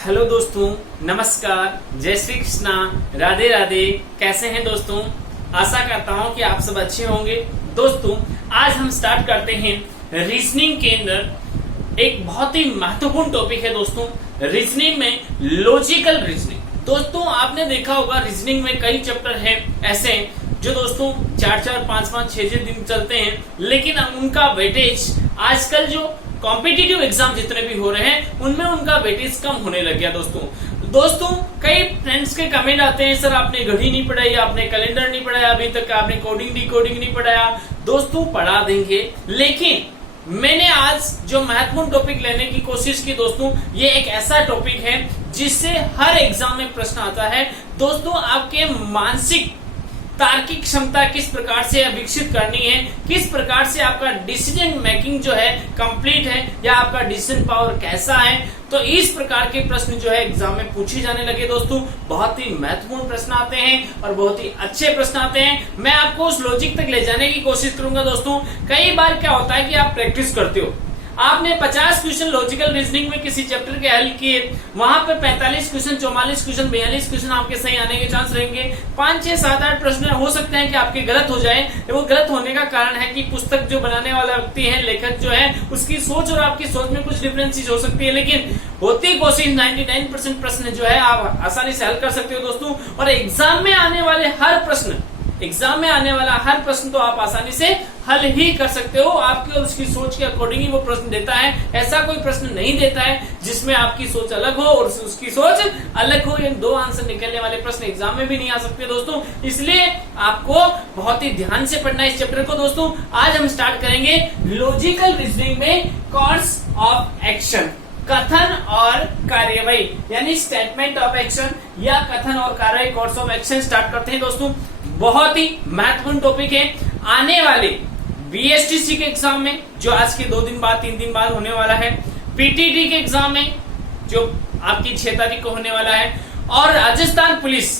Hello दोस्तों, नमस्कार, जय श्री कृष्णा, राधे राधे। कैसे हैं दोस्तों? आशा करता हूं कि आप सब अच्छे होंगे। दोस्तों, आज हम स्टार्ट करते हैं रीजनिंग के अंदर एक बहुत ही महत्वपूर्ण टॉपिक है दोस्तों, रीजनिंग में लॉजिकल रीजनिंग। दोस्तों, आपने देखा होगा रीजनिंग में कई चैप्टर हैं ऐसे जो दोस्तों 4-4, 5-5, 6-6 दिन चलते हैं, लेकिन उनका वेटेज आजकल जो कॉम्पिटिटिव एग्जाम जितने भी हो रहे हैं उनमें उनका वेटेज कम होने लग गया दोस्तों। कई फ्रेंड्स के कमेंट आते हैं, सर आपने घड़ी नहीं पढ़ाई, आपने कैलेंडर नहीं पढ़ाया, अभी तक आपने कोडिंग डिकोडिंग नहीं पढ़ाया। दोस्तों, पढ़ा देंगे, लेकिन मैंने आज जो महत्वपूर्ण टॉपिक लेने की कोशिश की दोस्तों, ये एक ऐसा टॉपिक है जिससे हर एग्जाम में प्रश्न आता है। दोस्तों, आपके मानसिक तार्किक क्षमता किस प्रकार से विकसित करनी है, किस प्रकार से आपका डिसीजन मेकिंग जो है कंप्लीट है, या आपका डिसीजन पावर कैसा है। तो इस प्रकार के प्रश्न जो है एग्जाम में पूछे जाने लगे दोस्तों। बहुत ही महत्वपूर्ण प्रश्न आते हैं और बहुत ही अच्छे प्रश्न आते हैं। मैं आपको उस लॉजिक तक ले जाने की कोशिश करूंगा दोस्तों। कई बार क्या होता है कि आप प्रैक्टिस करते हो, आपने 50 क्वेश्चन लॉजिकल रीजनिंग में किसी चैप्टर के हल किए, वहां पे 45 क्वेश्चन, 44 क्वेश्चन, 42 क्वेश्चन आपके सही आने के चांस रहेंगे। 5, 6, 7, 8 प्रश्न हो सकते हैं कि आपके गलत हो जाए। वो गलत होने का कारण है कि पुस्तक जो बनाने वाला व्यक्ति है, लेखक जो है, उसकी सोच और आपकी सोच में कुछ डिफरेंसेस हो सकती है, लेकिन होती कोशिश 99% प्रश्न जो है आप आसानी से हल कर सकते हो दोस्तों। और एग्जाम में आने वाले हर प्रश्न तो आप आसानी से हल ही कर सकते हो। आपकी और उसकी सोच के अकॉर्डिंग ही वो प्रश्न देता है। ऐसा कोई प्रश्न नहीं देता है जिसमें आपकी सोच अलग हो और उसकी सोच अलग हो। ये दो आंसर निकलने वाले प्रश्न एग्जाम में भी नहीं आ सकते दोस्तों। इसलिए आपको बहुत ही ध्यान से पढ़ना है इस चैप्टर को दोस्तों। आज हम स्टार्ट करेंगे लॉजिकल रीजनिंग में कोर्स ऑफ एक्शन, कथन और कार्यवाही, यानी स्टेटमेंट ऑफ एक्शन या कथन और कार्यवाही, कोर्स ऑफ एक्शन स्टार्ट करते हैं दोस्तों। बहुत ही महत्वपूर्ण टॉपिक है। आने वाले बीएसटीसी के एग्जाम में जो आज के 2 दिन बाद 3 दिन बाद होने वाला है, पीटीटी के एग्जाम में जो आपकी 6 तारीख को होने वाला है, और राजस्थान पुलिस,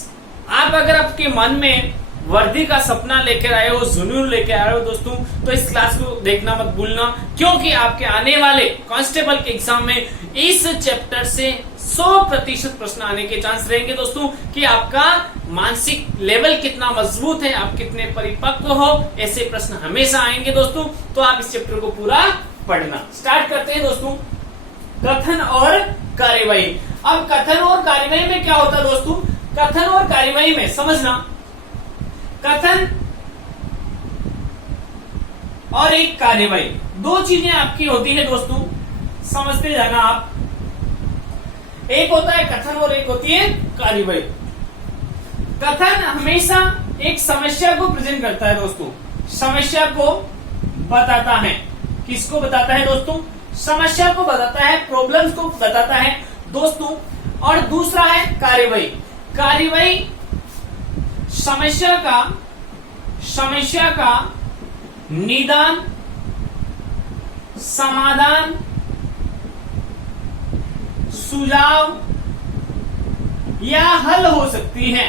आप अगर आपके मन में वर्दी का सपना लेकर आए हो, जुनून लेकर आए हो दोस्तों, तो इस क्लास को देखना मत भूलना, क्योंकि आपके आने वाले कांस्टेबल के एग्जाम में इस चैप्टर से 100% प्रश्न आने के चांस रहेंगे दोस्तों। कि आपका मानसिक लेवल कितना मजबूत है, आप कितने परिपक्व हो, ऐसे प्रश्न हमेशा आएंगे दोस्तों। तो आप इस चैप्टर को पूरा पढ़ना। स्टार्ट करते हैं दोस्तों, कथन और कार्यवाही। अब कथन और कार्यवाही में क्या होता है दोस्तों? कथन और कार्यवाही में समझना, कथन और एक कार्यवाही, 2 चीजें आपकी होती है दोस्तों, समझते जाना आप। एक होता है कथन और एक होती है कार्यवाही। कथन हमेशा एक समस्या को प्रेजेंट करता है दोस्तों, समस्या को बताता है। किसको बताता है दोस्तों? समस्या को बताता है, प्रॉब्लम्स को बताता है दोस्तों। और दूसरा है कार्यवाही। कार्यवाही समस्या का निदान, समाधान, सुझाव या हल हो सकती है।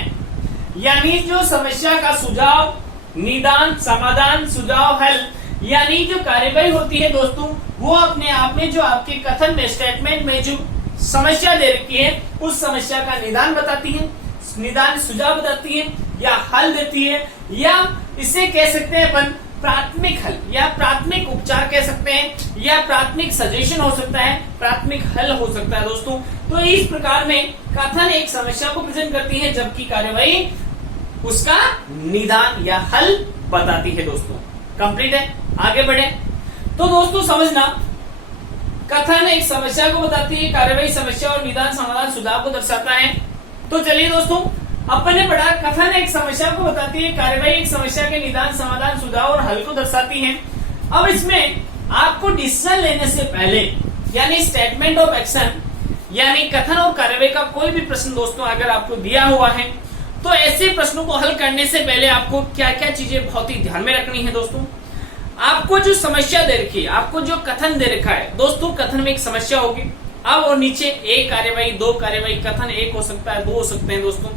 यानी जो समस्या का सुझाव, निदान, समाधान, सुझाव, हल, यानी जो कार्यवाही होती है दोस्तों, वो अपने आप में जो आपके कथन में, स्टेटमेंट में जो समस्या दे रखी है, उस समस्या का निदान बताती है, निदान सुझाव बताती है, या हल देती है, या इसे कह सकते हैं अपन प्राथमिक हल या प्राथमिक उपचार कह सकते हैं, या प्राथमिक सजेशन हो सकता है, प्राथमिक हल हो सकता है दोस्तों। तो इस प्रकार में कथन एक समस्या को प्रेजेंट करती है, जबकि कार्यवाही उसका निदान या हल बताती है दोस्तों। कंप्लीट है? आगे बढ़े तो दोस्तों समझना, कथन एक समस्या को बताती है, कार्यवाही समस्या और निदान, समाधान, सुझाव को दर्शाता है। तो चलिए दोस्तों, अपन ने पढ़ा कथन एक समस्या को बताती है, कार्यवाही एक समस्या के निदान, समाधान, सुझाव और हल को दर्शाती है। अब इसमें आपको डिसीजन लेने से पहले, यानी स्टेटमेंट ऑफ एक्शन, यानी कथन और कार्यवाही का कोई भी प्रश्न दोस्तों अगर आपको दिया हुआ है, तो ऐसे प्रश्नों को हल करने से पहले आपको क्या क्या चीजें बहुत ही ध्यान में रखनी है दोस्तों। आपको जो समस्या दे रखी है, आपको जो कथन दे रखा है दोस्तों, कथन में एक समस्या होगी। अब और नीचे एक कार्यवाही, 2 कार्यवाही, कथन एक हो सकता है, 2 हो सकते हैं दोस्तों।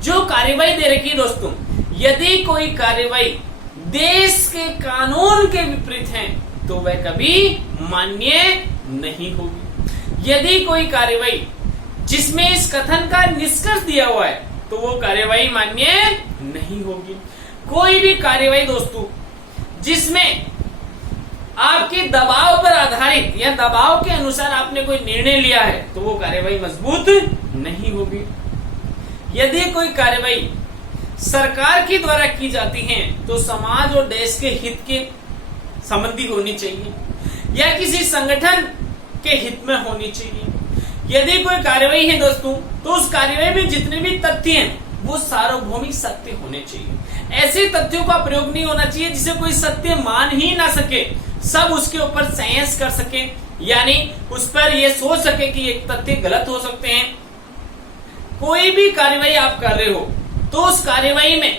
जो कार्यवाही दे रखी है दोस्तों, यदि कोई कार्यवाही देश के कानून के विपरीत है तो वह कभी मान्य नहीं होगी। यदि कोई कार्यवाही जिसमें इस कथन का निष्कर्ष दिया हुआ है तो वो कार्यवाही मान्य नहीं होगी। कोई भी कार्यवाही दोस्तों जिसमें आपके दबाव पर आधारित या दबाव के अनुसार आपने कोई निर्णय लिया है तो वो कार्यवाही मजबूत नहीं होगी। यदि कोई कार्यवाही सरकार के द्वारा की जाती है तो समाज और देश के हित के संबंधी होनी चाहिए या किसी संगठन के हित में होनी चाहिए। यदि कोई कार्यवाही है दोस्तों तो उस कार्यवाही में जितने भी तथ्य हैं वो सार्वभौमिक सत्य होने चाहिए। ऐसे तथ्यों का प्रयोग नहीं होना चाहिए जिसे कोई सत्य मान ही ना सके, सब उसके ऊपर संयस कर सके, यानी उस पर ये सोच सके कि ये तथ्य गलत हो सकते हैं। कोई भी कार्यवाही आप कर रहे हो तो उस कार्यवाही में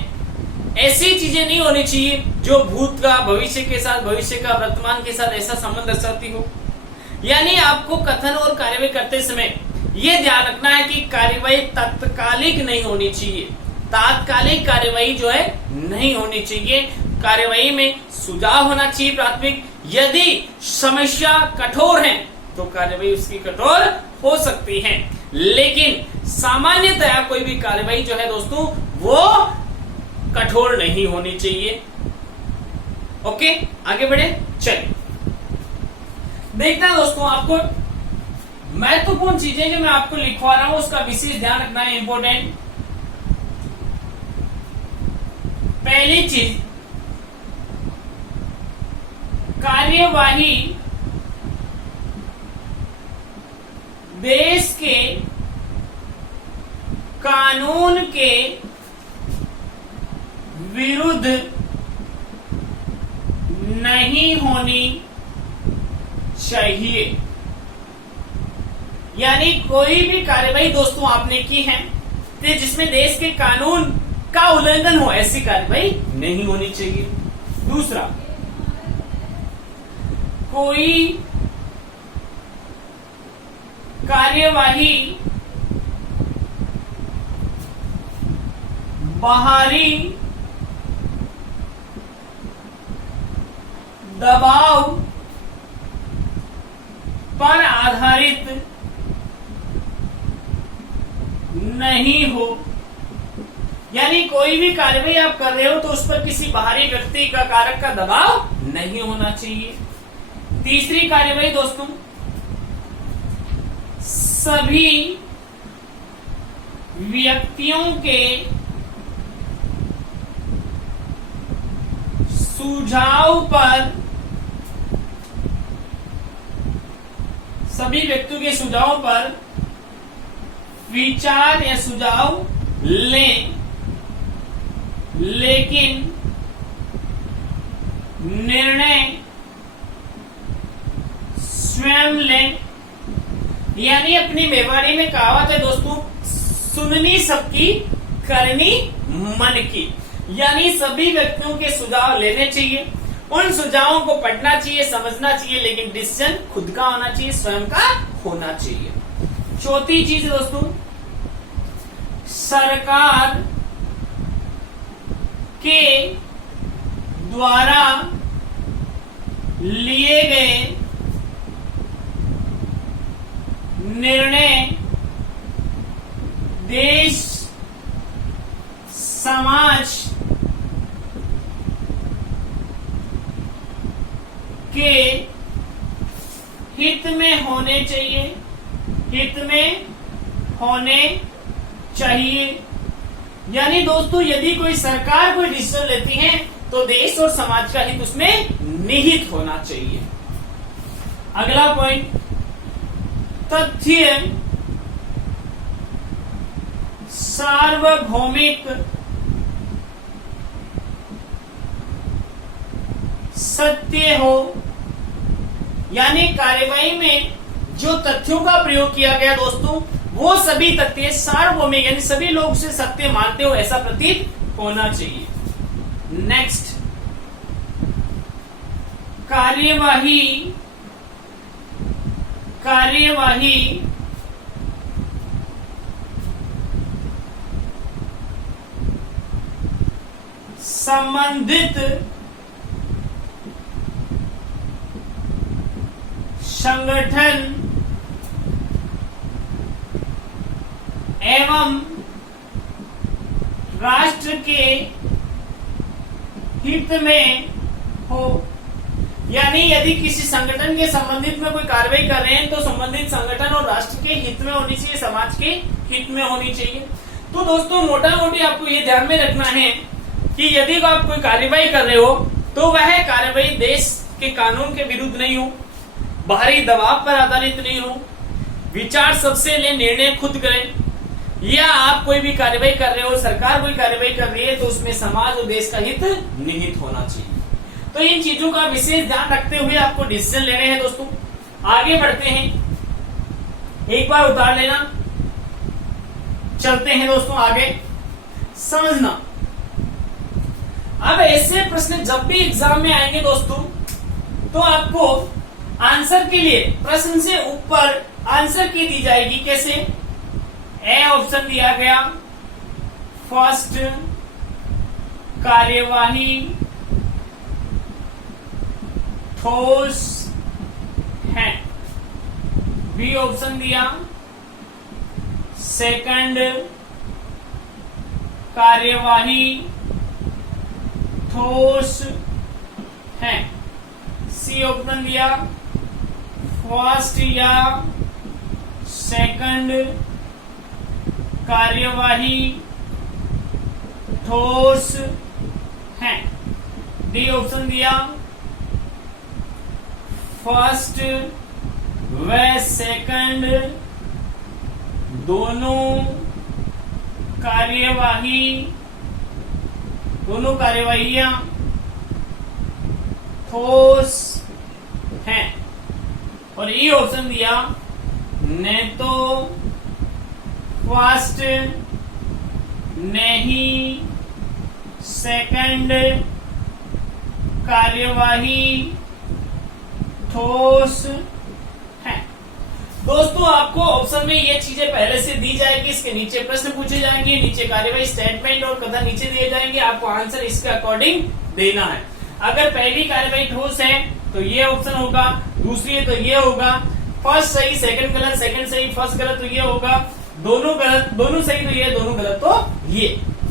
ऐसी चीजें नहीं होनी चाहिए जो भूत का भविष्य के साथ, भविष्य का वर्तमान के साथ ऐसा संबंध दर्शाती हो। यानी आपको कथन और कार्यवाही करते समय यह ध्यान रखना है कि कार्यवाही तत्कालिक नहीं होनी चाहिए, तात्कालिक कार्यवाही जो है नहीं होनी चाहिए। कार्यवाही में सुझाव होना चाहिए प्राथमिक। यदि समस्या कठोर है तो कार्यवाही उसकी कठोर हो सकती है, लेकिन सामान्यतया कोई भी कार्यवाही जो है दोस्तों वो कठोर नहीं होनी चाहिए। ओके, आगे बढ़े, चलिए देखते हैं दोस्तों। आपको महत्वपूर्ण चीजें जो मैं आपको लिखवा रहा हूं उसका विशेष ध्यान रखना है, इंपॉर्टेंट। पहली चीज, कार्यवाही देश के कानून के विरुद्ध नहीं होनी चाहिए। यानी कोई भी कार्यवाही दोस्तों आपने की है तो जिसमें देश के कानून का उल्लंघन हो, ऐसी कार्यवाही नहीं होनी चाहिए। दूसरा, कोई कार्यवाही बाहरी दबाव पर आधारित नहीं हो। यानी कोई भी कार्यवाही आप कर रहे हो तो उस पर किसी बाहरी व्यक्ति का, कारक का दबाव नहीं होना चाहिए। तीसरी कार्यवाही दोस्तों, सभी व्यक्तियों के सुझाव पर, सभी व्यक्तियों के सुझाव पर विचार या सुझाव लें, लेकिन निर्णय स्वयं लें। यानी अपनी व्यवहारी में कहावत है दोस्तों, सुननी सबकी करनी मन की। यानी सभी व्यक्तियों के सुझाव लेने चाहिए, उन सुझावों को पढ़ना चाहिए, समझना चाहिए, लेकिन डिसीजन खुद का होना चाहिए, स्वयं का होना चाहिए। चौथी चीज दोस्तों, सरकार के द्वारा लिए गए निर्णय देश, समाज के हित में होने चाहिए, हित में होने चाहिए। यानी दोस्तों यदि कोई सरकार कोई डिसीजन लेती है तो देश और समाज का हित उसमें निहित होना चाहिए। अगला पॉइंट, तथ्य सार्वभौमिक सत्य हो। यानी कार्यवाही में जो तथ्यों का प्रयोग किया गया दोस्तों वो सभी तथ्य सार्वभौमिक, यानी सभी लोग उसे सत्य मानते हो ऐसा प्रतीत होना चाहिए। नेक्स्ट, कार्यवाही संबंधित संगठन एवं राष्ट्र के हित में हो। यानी यदि किसी संगठन के संबंधित में कोई कार्रवाई कर रहे हैं तो संबंधित संगठन और राष्ट्र के हित में होनी चाहिए, समाज के हित में होनी चाहिए। तो दोस्तों मोटा मोटी आपको ये ध्यान में रखना है कि यदि आप कोई कार्रवाई कर रहे हो तो वह कार्रवाई देश के कानून के विरुद्ध नहीं हो, बाहरी दबाव पर आधारित नहीं हो, विचार सबसे ले, निर्णय खुद करें, या आप कोई भी कार्रवाई कर रहे हो, सरकार कोई कार्रवाई कर रही है तो उसमें समाज और देश का हित निहित होना चाहिए। तो इन चीजों का विशेष ध्यान रखते हुए आपको डिसीजन लेने हैं दोस्तों। आगे बढ़ते हैं, एक बार उतार लेना, चलते हैं दोस्तों आगे। समझना, अब ऐसे प्रश्न जब भी एग्जाम में आएंगे दोस्तों तो आपको आंसर के लिए प्रश्न से ऊपर आंसर की दी जाएगी। कैसे? ए ऑप्शन दिया गया, फर्स्ट कार्यवाही ठोस है। बी ऑप्शन दिया, सेकंड कार्यवाही ठोस है। सी ऑप्शन दिया, फर्स्ट या सेकंड कार्यवाही ठोस है। डी ऑप्शन दिया, फर्स्ट व सेकंड दोनों कार्यवाहियां ठोस हैं। और ई ऑप्शन दिया, न तो फर्स्ट नहीं सेकंड कार्यवाही ठोस है। दोस्तों आपको ऑप्शन में ये चीजें पहले से दी जाएगी, इसके नीचे प्रश्न पूछे जाएंगे, नीचे कार्यवाही स्टेटमेंट और कथन नीचे दिए जाएंगे, आपको आंसर इसके अकॉर्डिंग देना है। अगर पहली कार्यवाही ठोस है तो ये ऑप्शन होगा, दूसरी है तो ये होगा, फर्स्ट सही सेकंड गलत, सेकंड सही फर्स्ट गलत तो ये होगा, दोनों गलत दोनों सही तो ये, दोनों गलत तो ये।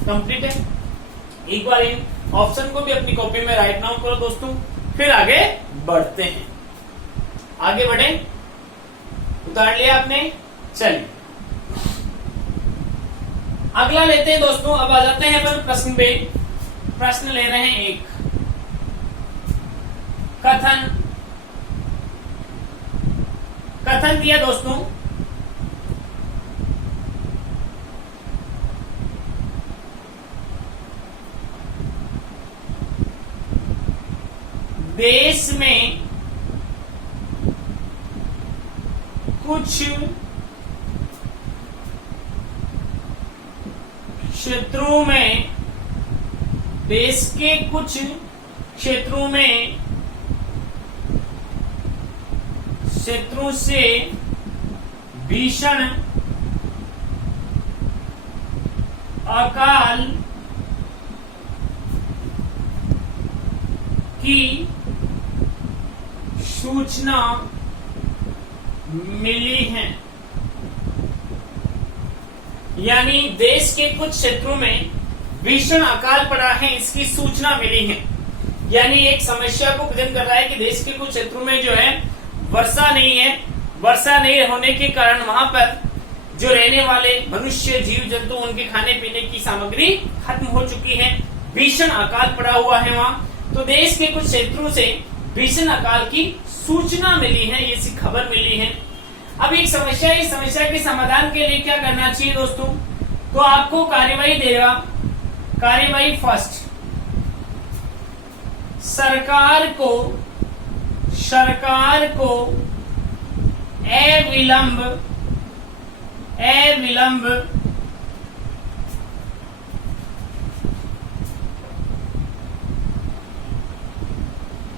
कंप्लीट है। एक बार इन ऑप्शन को भी अपनी कॉपी में राइट डाउन करो दोस्तों, फिर आगे बढ़ते हैं। आगे बढ़े, उतार लिया आपने, चलिए अगला लेते हैं दोस्तों। अब आ जाते हैं अपन प्रश्न पे। प्रश्न ले रहे हैं एक, कथन। कथन दिया दोस्तों, देश में कुछ क्षेत्रों में, देश के कुछ क्षेत्रों में शत्रु से भीषण अकाल की सूचना मिली है। यानी देश के कुछ क्षेत्रों में भीषण अकाल पड़ा है, इसकी सूचना मिली है। यानी एक समस्या को प्रेजेंट कर रहा है कि देश के कुछ क्षेत्रों में जो है वर्षा नहीं है, वर्षा नहीं होने के कारण वहां पर जो रहने वाले मनुष्य, जीव जंतु, उनके खाने पीने की सामग्री खत्म हो चुकी है, भीषण अकाल पड़ा हुआ है वहां। तो देश के कुछ क्षेत्रों से भीषण अकाल की सूचना मिली है, ये सी खबर मिली है। अब एक समस्या, इस समस्या के समाधान के लिए क्या करना चाहिए दोस्तों? तो आपको कार्यवाही देगा। कार्यवाही फर्स्ट, सरकार को अविलंब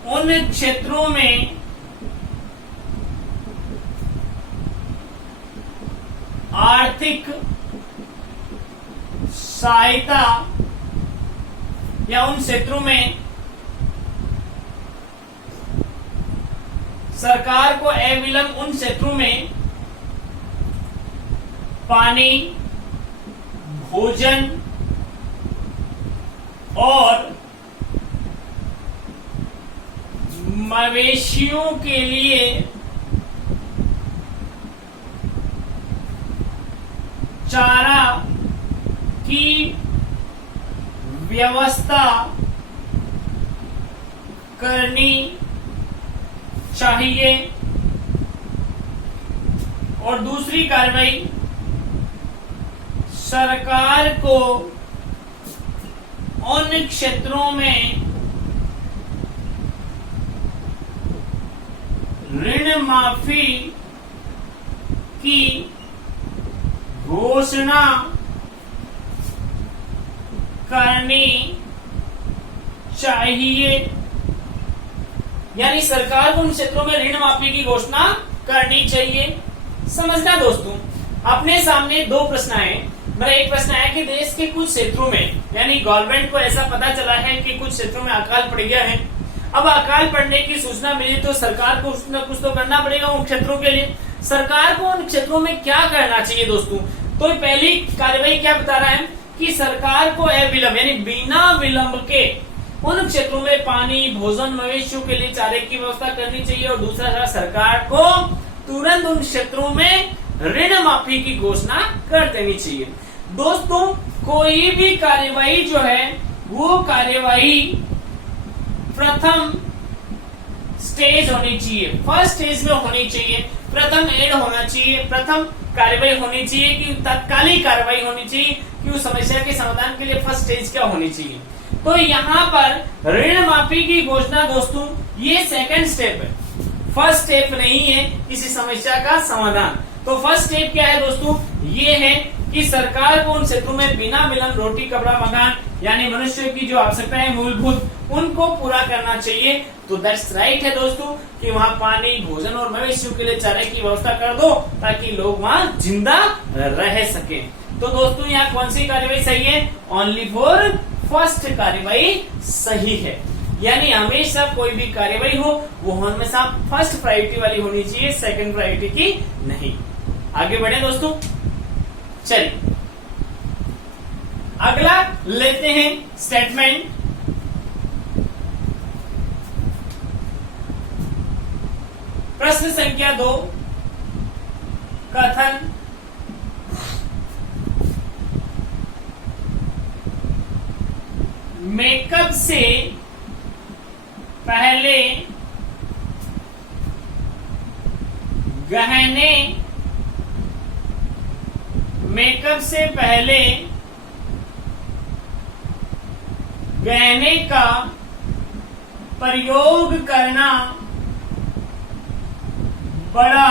उन क्षेत्रों में आर्थिक सहायता, या उन क्षेत्रों में सरकार को अविलंब उन क्षेत्रों में पानी, भोजन और मवेशियों के लिए चारा की व्यवस्था करनी चाहिए। और दूसरी कार्रवाई, सरकार को उन क्षेत्रों में ऋण माफी की घोषणा करनी चाहिए। यानी सरकार को उन क्षेत्रों में ऋण माफी की घोषणा करनी चाहिए। समझना दोस्तों, अपने सामने दो प्रश्न आए। मेरा एक प्रश्न आया कि देश के कुछ क्षेत्रों में, यानी गवर्नमेंट को ऐसा पता चला है कि कुछ क्षेत्रों में अकाल पड़ गया है। अब अकाल पड़ने की सूचना मिली तो सरकार को कुछ न कुछ तो करना पड़ेगा उन क्षेत्रों के लिए। सरकार को उन क्षेत्रों में क्या करना चाहिए दोस्तों? तो पहली कार्रवाई क्या बता रहा है कि सरकार को अविलंब यानी बिना विलंब के उन क्षेत्रों में पानी, भोजन, मवेशियों के लिए चारे की व्यवस्था करनी चाहिए। और दूसरा, सरकार को तुरंत उन क्षेत्रों में ऋण माफी की घोषणा कर देनी चाहिए। दोस्तों, कोई भी कार्यवाही जो है वो कार्यवाही प्रथम स्टेज होनी चाहिए, फर्स्ट स्टेज में होनी चाहिए, प्रथम एड होना चाहिए, प्रथम कार्यवाही होनी चाहिए कि तत्कालिक कार्यवाही होनी चाहिए कि उस समस्या के समाधान के लिए फर्स्ट स्टेज क्या होनी चाहिए। तो यहाँ पर ऋण माफी की घोषणा दोस्तों ये सेकंड स्टेप है, फर्स्ट स्टेप नहीं है किसी समस्या का समाधान। तो फर्स्ट स्टेप क्या है दोस्तों? ये है कि सरकार को उन क्षेत्रों में बिना विलंब रोटी, कपड़ा, मकान यानी मनुष्य की जो आवश्यकताएं मूलभूत उनको पूरा करना चाहिए। तो दैट्स राइट है दोस्तों कि वहाँ पानी, भोजन और मवेशियों के लिए चारे की व्यवस्था कर दो ताकि लोग वहाँ जिंदा रह सके। तो दोस्तों यहाँ कौन सी कार्यवाही सही है? ओनली फॉर फर्स्ट कार्यवाही सही है। यानी हमेशा कोई भी कार्यवाही हो वो हमेशा फर्स्ट प्रायोरिटी वाली होनी चाहिए, सेकंड प्रायोरिटी की नहीं। आगे बढ़े दोस्तों, चलिए अगला लेते हैं स्टेटमेंट। प्रश्न संख्या 2, कथन मेकअप से पहले गहने, मेकअप से पहले गहने का प्रयोग करना बड़ा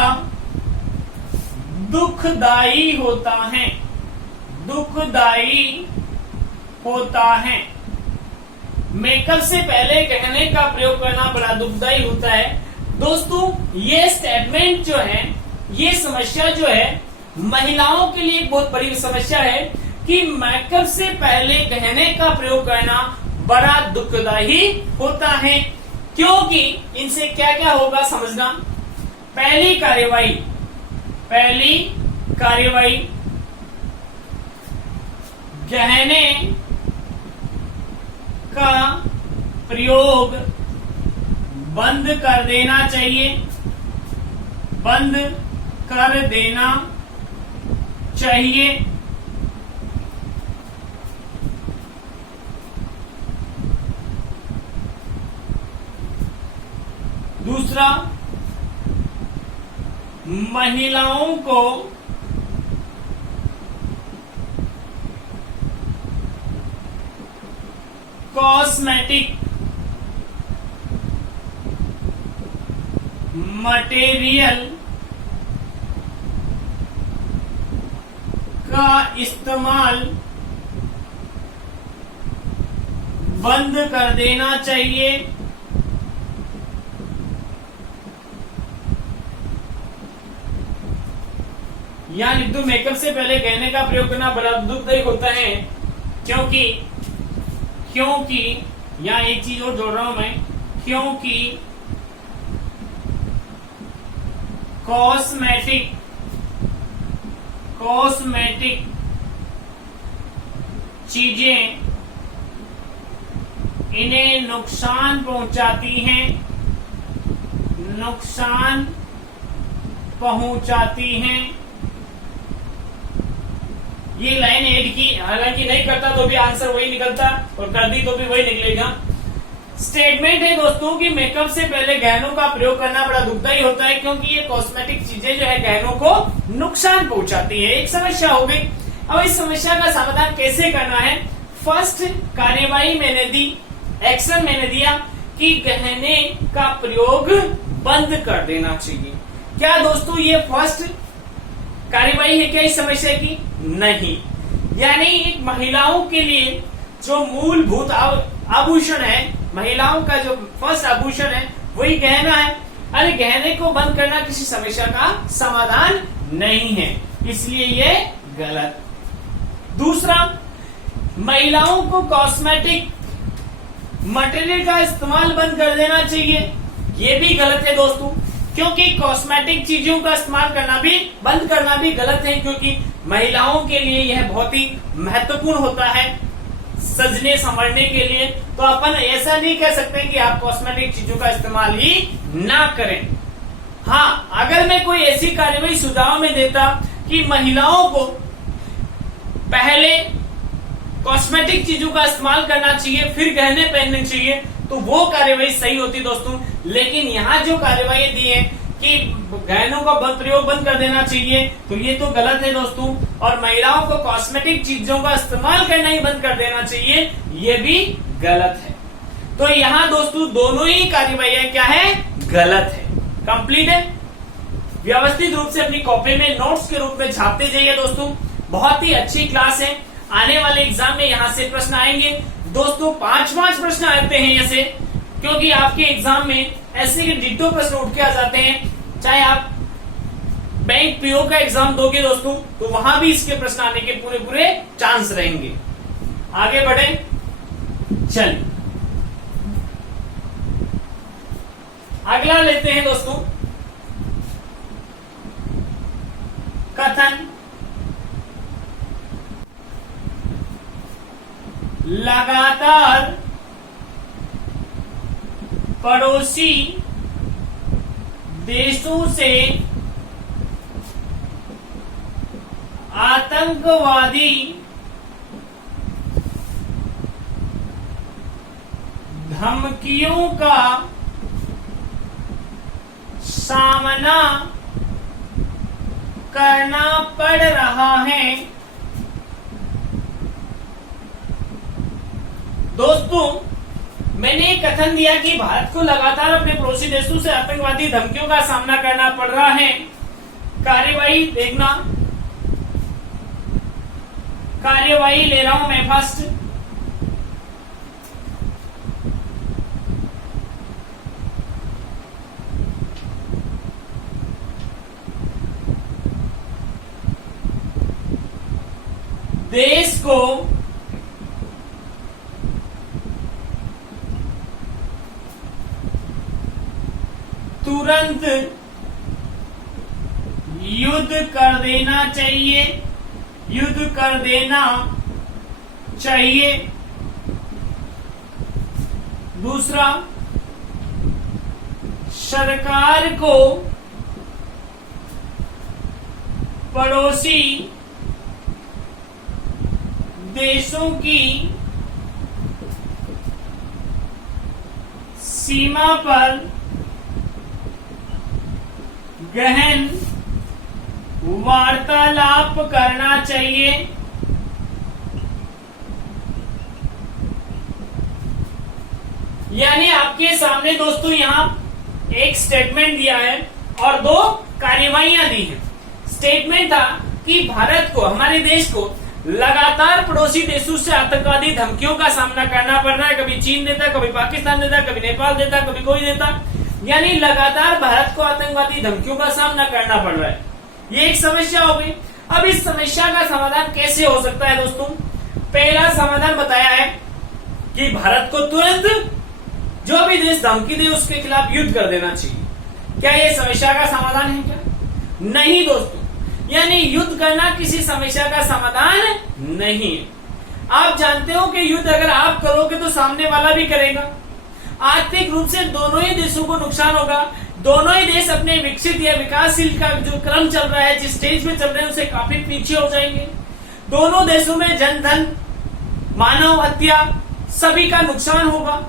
दुखदाई होता है, दुखदाई होता है। मेकअप से पहले गहने का प्रयोग करना बड़ा दुखदाई होता है। दोस्तों ये स्टेटमेंट जो है, ये समस्या जो है महिलाओं के लिए एक बहुत बड़ी समस्या है कि मेकअप से पहले गहने का प्रयोग करना बड़ा दुखदाई होता है। क्योंकि इनसे क्या क्या होगा समझना। पहली कार्यवाही गहने का प्रयोग बंद कर देना चाहिए, बंद कर देना चाहिए। दूसरा, महिलाओं को कॉस्मेटिक मटेरियल का इस्तेमाल बंद कर देना चाहिए। यहाँ लिख दो, मेकअप से पहले गहने का प्रयोग करना बड़ा दुखदायी होता है क्योंकि यहाँ एक चीज और जोड़ रहा हूं मैं, क्योंकि कॉस्मेटिक चीजें इन्हें नुकसान पहुंचाती हैं, नुकसान पहुंचाती हैं। ये लाइन ऐड की, हालांकि नहीं करता तो भी आंसर वही निकलता और कर दी तो भी वही निकलेगा। स्टेटमेंट है दोस्तों कि मेकअप से पहले गहनों का प्रयोग करना बड़ा दुखदायी होता है, क्योंकि ये कॉस्मेटिक चीजें जो है गहनों को नुकसान पहुंचाती है। एक समस्या हो गई। अब इस समस्या का समाधान कैसे करना है? फर्स्ट कार्यवाही मैंने दी, एक्शन मैंने दिया कि गहने का प्रयोग बंद कर देना चाहिए। क्या दोस्तों ये फर्स्ट कार्यवाही है क्या इस समस्या की? नहीं। यानी एक महिलाओं के लिए जो मूलभूत आभूषण है, महिलाओं का जो फर्स्ट आभूषण है वही गहना है। अरे गहने को बंद करना किसी समस्या का समाधान नहीं है, इसलिए ये गलत। दूसरा, महिलाओं को कॉस्मेटिक मटेरियल का इस्तेमाल बंद कर देना चाहिए, ये भी गलत है दोस्तों, क्योंकि कॉस्मेटिक चीजों का इस्तेमाल करना भी बंद करना भी गलत है, क्योंकि महिलाओं के लिए यह बहुत ही महत्वपूर्ण होता है सजने संवरने के लिए। तो अपन ऐसा नहीं कह सकते कि आप कॉस्मेटिक चीजों का इस्तेमाल ही ना करें। हाँ, अगर मैं कोई ऐसी कार्यवाही सुझाव में देता कि महिलाओं को पहले कॉस्मेटिक चीजों का इस्तेमाल करना चाहिए फिर गहने पहनने चाहिए, तो वो कार्यवाही सही होती दोस्तों। लेकिन यहाँ जो कार्यवाही दी है कि गहनों का प्रयोग बंद कर देना चाहिए, तो ये तो गलत है दोस्तों। और महिलाओं को कॉस्मेटिक चीजों का इस्तेमाल करना ही बंद कर देना चाहिए, ये भी गलत है। तो यहाँ दोस्तों दोनों ही कार्यवाही क्या है? गलत है। कंप्लीट है। व्यवस्थित रूप से अपनी कॉपी में नोट्स के रूप में छापते जाइए दोस्तों। बहुत ही अच्छी क्लास है। आने वाले एग्जाम में यहाँ से प्रश्न आएंगे दोस्तों, 5 प्रश्न आते हैं ऐसे, क्योंकि आपके एग्जाम में ऐसे के डिट्टो प्रश्न उठ के आ जाते हैं। चाहे आप बैंक पीओ का एग्जाम दोगे दोस्तों, तो वहां भी इसके प्रश्न आने के पूरे पूरे चांस रहेंगे। आगे बढ़े, चलिए अगला लेते हैं दोस्तों। कथन: लगातार पड़ोसी देशों से आतंकवादी धमकियों का सामना करना पड़ रहा है। दोस्तों, मैंने एक कथन दिया कि भारत को लगातार अपने पड़ोसी देशों से आतंकवादी धमकियों का सामना करना पड़ रहा है। कार्यवाही देखना, कार्यवाही ले रहा हूं मैं फर्स्ट। देश को तुरंत युद्ध कर देना चाहिए, युद्ध कर देना चाहिए। दूसरा, सरकार को पड़ोसी देशों की सीमा पर गहन वार्तालाप करना चाहिए। यानी आपके सामने दोस्तों यहाँ एक स्टेटमेंट दिया है और 2 कार्यवाहियां दी हैं। स्टेटमेंट था कि भारत को, हमारे देश को लगातार पड़ोसी देशों से आतंकवादी धमकियों का सामना करना पड़ रहा है। कभी चीन देता, कभी पाकिस्तान देता, कभी नेपाल देता, कभी कोई देता। यानी लगातार भारत को आतंकवादी धमकियों का सामना करना पड़ रहा है। ये एक समस्या हो गई। अब इस समस्या का समाधान कैसे हो सकता है दोस्तों? पहला समाधान बताया है कि भारत को तुरंत जो भी देश धमकी दे उसके खिलाफ युद्ध कर देना चाहिए। क्या ये समस्या का समाधान है? क्या नहीं दोस्तों, यानी युद्ध करना किसी समस्या का समाधान नहीं है। आप जानते हो कि युद्ध अगर आप करोगे तो सामने वाला भी करेगा। आर्थिक रूप से दोनों ही देशों को नुकसान होगा। दोनों ही देश अपने विकसित या विकासशील का जो क्रम चल रहा है, जिस स्टेज पे चल रहे हैं, उससे काफी पीछे हो जाएंगे। दोनों देशों में जनधन, मानव हत्या, सभी का नुकसान होगा।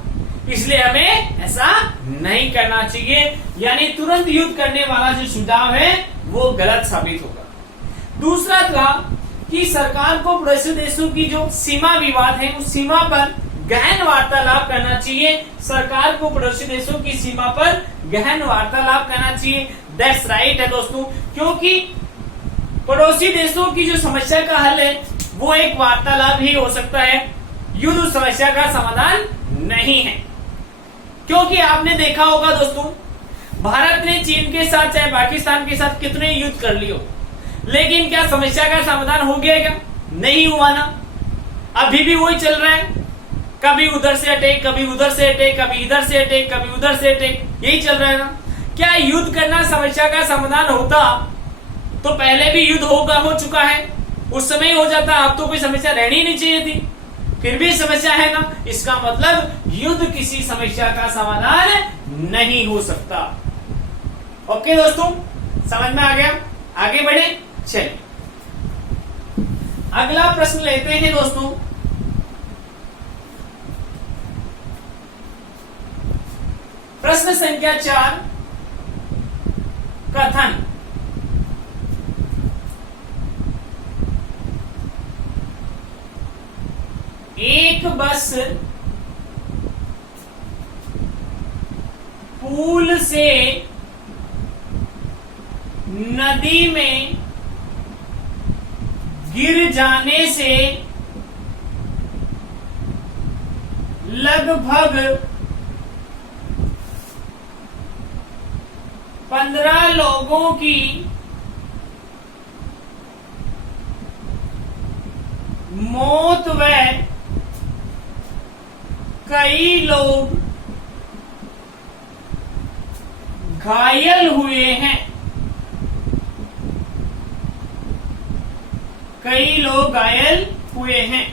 इसलिए हमें ऐसा नहीं करना चाहिए, यानी तुरंत युद्ध करने वाला जो सुझाव है वो गलत साबित होगा। दूसरा था कि सरकार को पड़ोसी देशों की जो सीमा विवाद है उस सीमा पर गहन वार्तालाप करना चाहिए। सरकार को पड़ोसी देशों की सीमा पर गहन वार्तालाप करना चाहिए। दैट्स राइट है दोस्तों, क्योंकि पड़ोसी देशों की जो समस्या का हल है वो एक वार्तालाप ही हो सकता है। युद्ध उस समस्या का समाधान नहीं है, क्योंकि आपने देखा होगा दोस्तों, भारत ने चीन के साथ चाहे पाकिस्तान के साथ कितने युद्ध कर लिए हो, लेकिन क्या समस्या का समाधान हो गया? क्या नहीं हुआ ना। अभी भी वही चल रहा है, कभी उधर से अटैक, कभी उधर से अटैक, कभी इधर से अटैक, कभी उधर से अटैक, यही चल रहा है ना। क्या युद्ध करना समस्या का समाधान होता तो पहले भी युद्ध हो चुका है, उस समय हो जाता, अब तो कोई समस्या रहनी नहीं चाहिए थी, फिर भी समस्या है ना। इसका मतलब युद्ध किसी समस्या का समाधान नहीं हो सकता। ओके दोस्तों, समझ में आ गया? आगे बढ़े, चलिए अगला प्रश्न लेते हैं दोस्तों। प्रश्न संख्या 4, कथन। एक बस पुल से नदी में गिर जाने से लगभग 15 लोगों की मौत व कई लोग घायल हुए हैं। कई लोग घायल हुए हैं,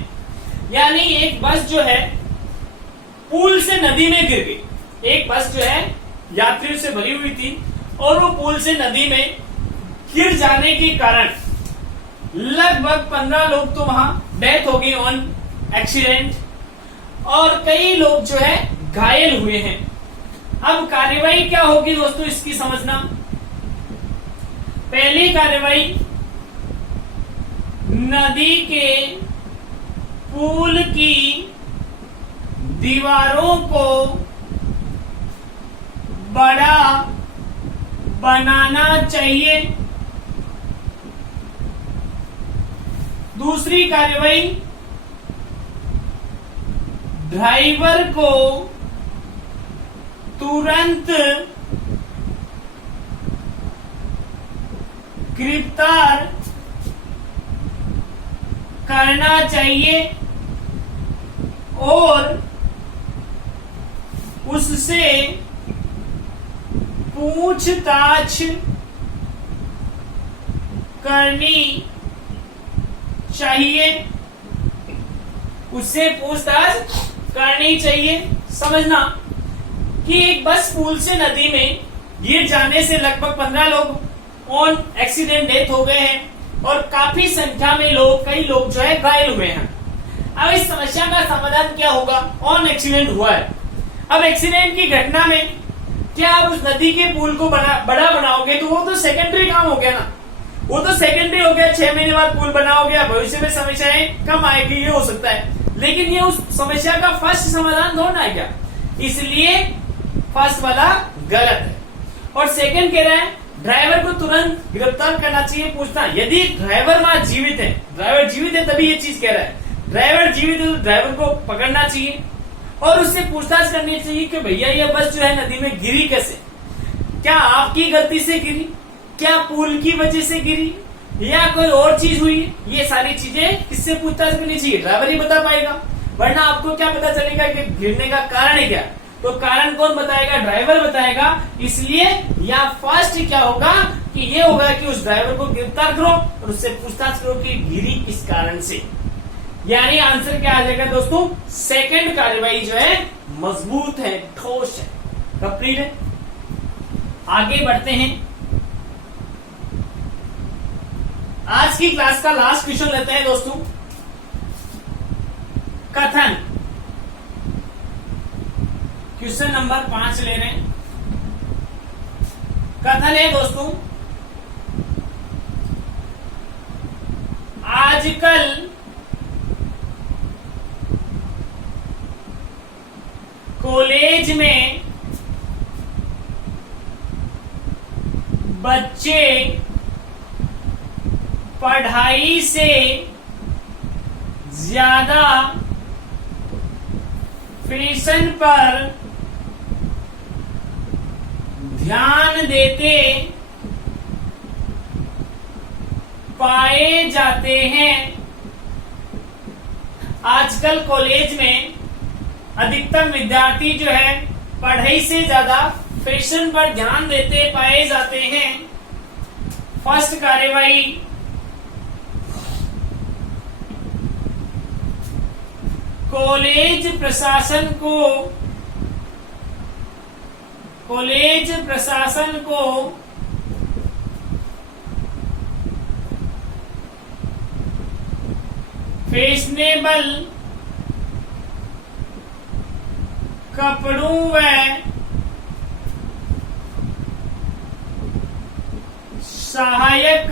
यानी एक बस जो है पुल से नदी में गिर गई। एक बस जो है यात्रियों से भरी हुई थी और वो पुल से नदी में गिर जाने के कारण लगभग 15 लोग तो वहां डेथ हो गई ऑन एक्सीडेंट, और कई लोग जो है घायल हुए हैं। अब कार्यवाही क्या होगी दोस्तों, इसकी समझना। पहली कार्यवाही, नदी के पुल की दीवारों को बड़ा बनाना चाहिए। दूसरी कार्यवाही, ड्राइवर को तुरंत गिरफ्तार करना चाहिए और उससे पूछताछ करनी चाहिए। उससे पूछताछ करनी चाहिए। समझना कि एक बस पुल से नदी में गिर जाने से लगभग 15 लोग ऑन एक्सीडेंट डेथ हो गए हैं और काफी संख्या में लोग, कई लोग जो है घायल हुए हैं। अब इस समस्या का समाधान क्या होगा? ऑन एक्सीडेंट हुआ है, अब एक्सीडेंट की घटना में क्या आप उस नदी के पुल को बड़ा बनाओगे तो वो तो सेकेंडरी काम हो गया ना, वो तो सेकेंडरी हो गया। 6 महीने बाद पुल बना हो गया, भविष्य में समस्याएं कम आएगी, ये हो सकता है, लेकिन ये उस समस्या का फर्स्ट समाधान थोड़ा है क्या, इसलिए फर्स्ट वाला गलत है। और सेकंड कह रहा है ड्राइवर को तुरंत गिरफ्तार करना चाहिए, पूछना। यदि ड्राइवर वहां जीवित है, ड्राइवर जीवित है तभी ये चीज कह रहा है, ड्राइवर जीवित है तो ड्राइवर को पकड़ना चाहिए और उससे पूछताछ करनी चाहिए कि भैया ये बस जो है नदी में गिरी कैसे, क्या आपकी गलती से गिरी, क्या पुल की वजह से गिरी, या कोई और चीज हुई। ये सारी चीजें किससे पूछताछ करनी चाहिए? ड्राइवर ही बता पाएगा, वरना आपको क्या पता चलेगा कि गिरने का कारण है क्या? तो कारण कौन बताएगा? ड्राइवर बताएगा। इसलिए या फर्स्ट क्या होगा कि ये होगा कि उस ड्राइवर को गिरफ्तार करो और उससे पूछताछ करो कि गिरी किस कारण से। यानी आंसर क्या आ जाएगा दोस्तों, सेकंड कार्यवाही जो है मजबूत है, ठोस है, कंप्लीट है। आगे बढ़ते हैं, आज की क्लास का लास्ट क्वेश्चन लेते हैं दोस्तों। कथन, क्वेश्चन नंबर 5 ले रहे हैं। कथन है दोस्तों, आजकल कॉलेज में बच्चे पढ़ाई से ज्यादा फैशन पर ध्यान देते पाए जाते हैं। आजकल कॉलेज में अधिकतम विद्यार्थी जो है पढ़ाई से ज्यादा फैशन पर ध्यान देते पाए जाते हैं। फर्स्ट कार्यवाही, कॉलेज प्रशासन को फैशनेबल कपड़ों व सहायक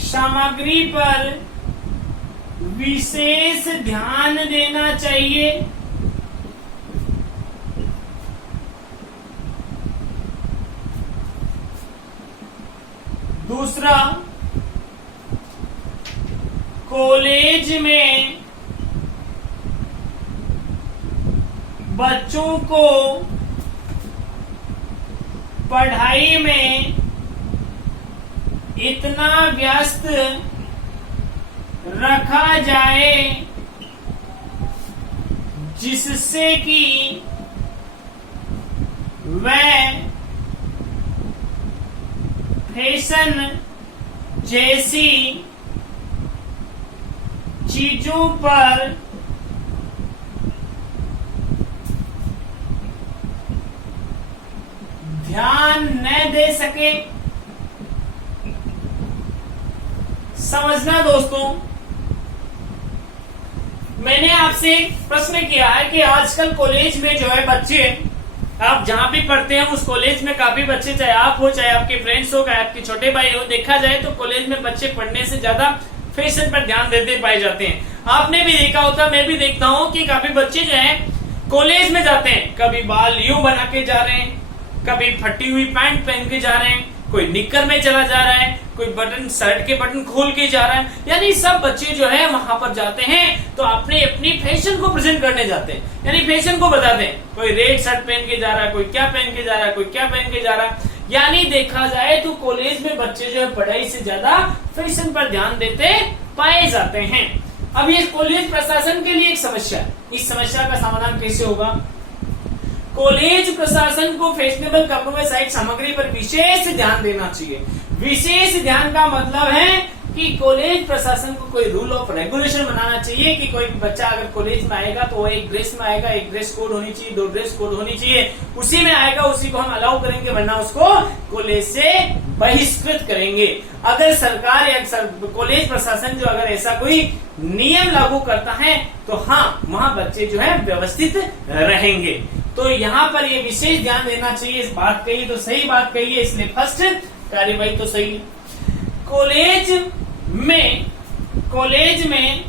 सामग्री पर विशेष ध्यान देना चाहिए। दूसरा, कॉलेज में बच्चों को पढ़ाई में इतना व्यस्त रखा जाए जिससे कि वह फैशन जैसी चीजों पर ध्यान न दे सके। समझना दोस्तों, मैंने आपसे प्रश्न किया है कि आजकल कॉलेज में जो है बच्चे, आप जहां भी पढ़ते हैं उस कॉलेज में काफी बच्चे, चाहे आप हो चाहे आपके फ्रेंड्स हो चाहे आपके छोटे भाई हो, देखा जाए तो कॉलेज में बच्चे पढ़ने से ज्यादा फैशन पर ध्यान देते पाए जाते हैं। आपने भी देखा होता, मैं भी देखता हूँ कि काफी बच्चे जो है कॉलेज में जाते हैं, कभी बाल यूं बना के जा रहे हैं, कभी फटी हुई पैंट पहन के जा रहे हैं, कोई निक्कर में चला जा रहा है, कोई बटन शर्ट के बटन खोल के जा रहा है। यानी सब बच्चे जो है वहां पर जाते हैं तो अपने अपनी फैशन को प्रेजेंट करने जाते हैं, यानी फैशन को बताते हैं। कोई रेड शर्ट पहन के जा रहा है, कोई क्या पहन के जा रहा है, कोई क्या पहन के जा रहा है। यानी देखा जाए तो कॉलेज में बच्चे जो है पढ़ाई से ज्यादा फैशन पर ध्यान देते पाए जाते हैं। अब ये कॉलेज प्रशासन के लिए एक समस्या है, इस समस्या का समाधान कैसे होगा? कॉलेज प्रशासन को फैशनेबल कपड़ों में सहायक सामग्री पर विशेष ध्यान देना चाहिए। विशेष ध्यान का मतलब है कि कॉलेज प्रशासन को कोई रूल ऑफ रेगुलेशन बनाना चाहिए कि कोई बच्चा अगर कॉलेज में आएगा तो वो एक ड्रेस में आएगा, एक ड्रेस कोड होनी चाहिए, 2 ड्रेस कोड होनी चाहिए, उसी में आएगा, उसी को हम अलाउ करेंगे, वरना उसको कॉलेज से बहिष्कृत करेंगे। अगर सरकार या कॉलेज प्रशासन जो अगर ऐसा कोई नियम लागू करता है तो हाँ, वहाँ बच्चे जो है व्यवस्थित रहेंगे। तो यहाँ पर ये विशेष ध्यान देना चाहिए। इस बात कही तो सही बात कही है, इसलिए फर्स्ट कार्यवाही तो सही है। कॉलेज में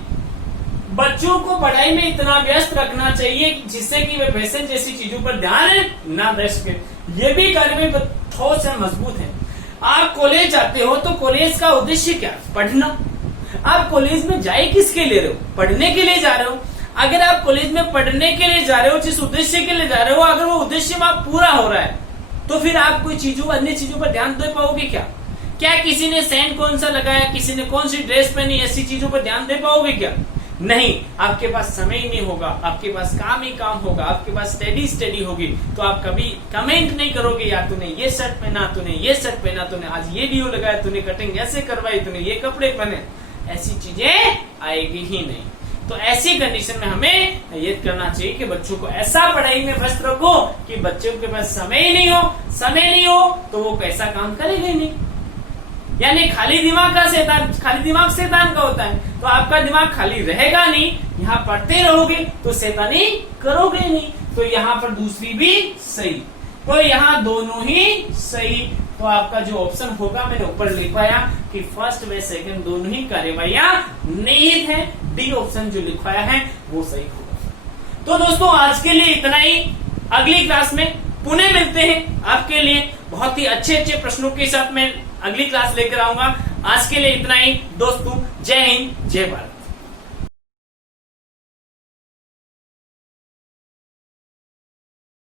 बच्चों को पढ़ाई में इतना व्यस्त रखना चाहिए जिससे कि वे फैशन जैसी चीजों पर ध्यान ना दे सके। ये भी कार्यवाही ठोस है, मजबूत है। आप कॉलेज जाते हो तो कॉलेज का उद्देश्य क्या? पढ़ना। आप कॉलेज में जाए किसके लिए रहे हो? पढ़ने के लिए जा रहे हो। अगर आप कॉलेज में पढ़ने के लिए जा रहे हो, जिस उद्देश्य के लिए जा रहे हो, अगर वो उद्देश्य वहां पूरा हो रहा है तो फिर आप कोई चीजों अन्य चीजों पर ध्यान दे पाओगे क्या? क्या किसी ने सेंट कौन सा लगाया, किसी ने कौन सी ड्रेस पहनी, ऐसी चीजों पर ध्यान दे पाओगे क्या? नहीं, आपके पास समय ही नहीं होगा, आपके पास काम ही काम होगा, आपके पास स्टडी होगी, तो आप कभी कमेंट नहीं करोगे यार तूने ये शर्ट पहना, तूने ये शर्ट पहना, तूने आज ये ड्यू लगाया, तूने कटिंग ऐसे करवाई, तूने ये कपड़े पहने, ऐसी चीजें आएगी ही नहीं। तो ऐसी कंडीशन में हमें ये करना चाहिए कि बच्चों को ऐसा पढ़ाई में व्यस्त रखो कि बच्चों के पास समय ही नहीं हो। समय नहीं हो तो वो कैसा काम करेंगे नहीं, यानी खाली दिमाग शैतान का होता है। तो आपका दिमाग खाली रहेगा नहीं, यहाँ पढ़ते रहोगे तो शैतानी करोगे नहीं। तो यहाँ पर दूसरी भी सही, तो यहाँ दोनों ही सही। तो आपका जो ऑप्शन होगा मैंने ऊपर लिखवाया कि फर्स्ट व सेकंड दोनों ही कार्यवाहियां निहित है। डी ऑप्शन जो लिखवाया है वो सही होगा। तो दोस्तों आज के लिए इतना ही। अगली क्लास में पुनः मिलते हैं आपके लिए बहुत ही अच्छे प्रश्नों के साथ मैं अगली क्लास लेकर आऊंगा। आज के लिए इतना ही दोस्तों। जय हिंद, जय भारत।